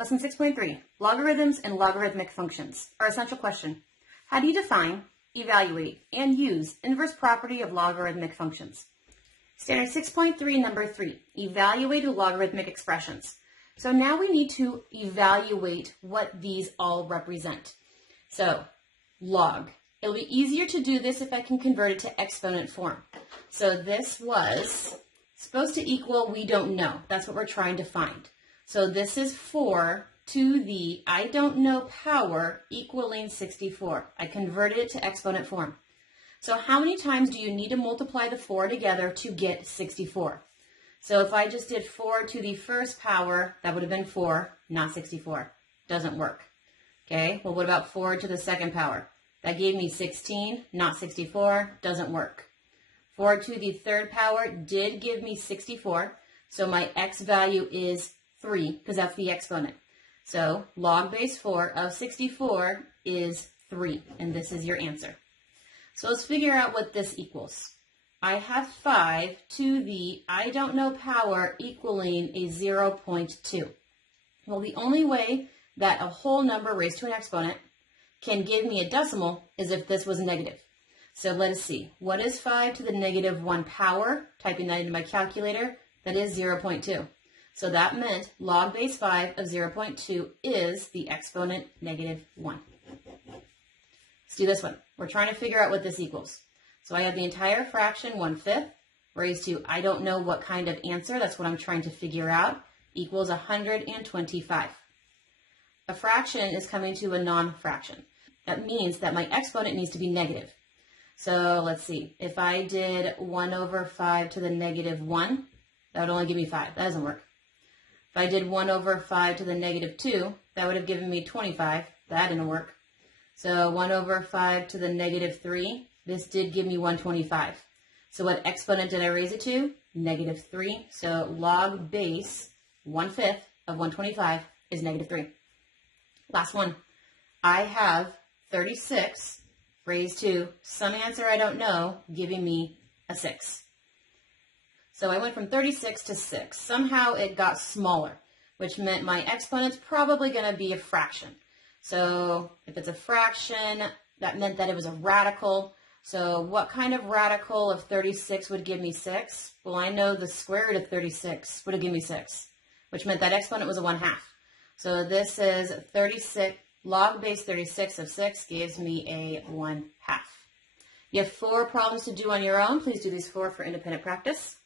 Lesson 6.3, Logarithms and Logarithmic Functions. Our essential question, how do you define, evaluate, and use inverse property of logarithmic functions? Standard 6.3, number 3, evaluate logarithmic expressions. So now we need to evaluate what these all represent. So, log. It'll be easier to do this if I can convert it to exponent form. So this was supposed to equal we don't know. That's what we're trying to find. So this is 4 to the I don't know power equaling 64. I converted it to exponent form. So how many times do you need to multiply the 4 together to get 64? So if I just did 4 to the first power, that would have been 4, not 64. Doesn't work. Okay, well what about 4 to the second power? That gave me 16, not 64. Doesn't work. 4 to the third power did give me 64. So my x value is 3, because that's the exponent. So log base 4 of 64 is 3, and this is your answer. So let's figure out what this equals. I have 5 to the I don't know power equaling a 0.2. Well, the only way that a whole number raised to an exponent can give me a decimal is if this was negative. So let us see. What is 5 to the negative 1 power? Typing that into my calculator, that is 0.2. So that meant log base 5 of 0.2 is the exponent negative 1. Let's do this one. We're trying to figure out what this equals. So I have the entire fraction 1/5 raised to I don't know what kind of answer, that's what I'm trying to figure out, equals 125. A fraction is coming to a non-fraction. That means that my exponent needs to be negative. So let's see. If I did 1 over 5 to the negative 1, that would only give me 5. That doesn't work. If I did 1 over 5 to the negative 2, that would have given me 25. That didn't work. So 1 over 5 to the negative 3, this did give me 125. So what exponent did I raise it to? Negative 3. So log base 1/5 of 125 is negative 3. Last one. I have 36 raised to some answer I don't know, giving me a 6. So I went from 36 to 6. Somehow it got smaller, which meant my exponent's probably going to be a fraction. So if it's a fraction, that meant that it was a radical. So what kind of radical of 36 would give me 6? Well, I know the square root of 36 would have given me 6, which meant that exponent was a 1/2. So this is 36, log base 36 of 6 gives me a 1/2. You have 4 problems to do on your own. Please do these 4 for independent practice.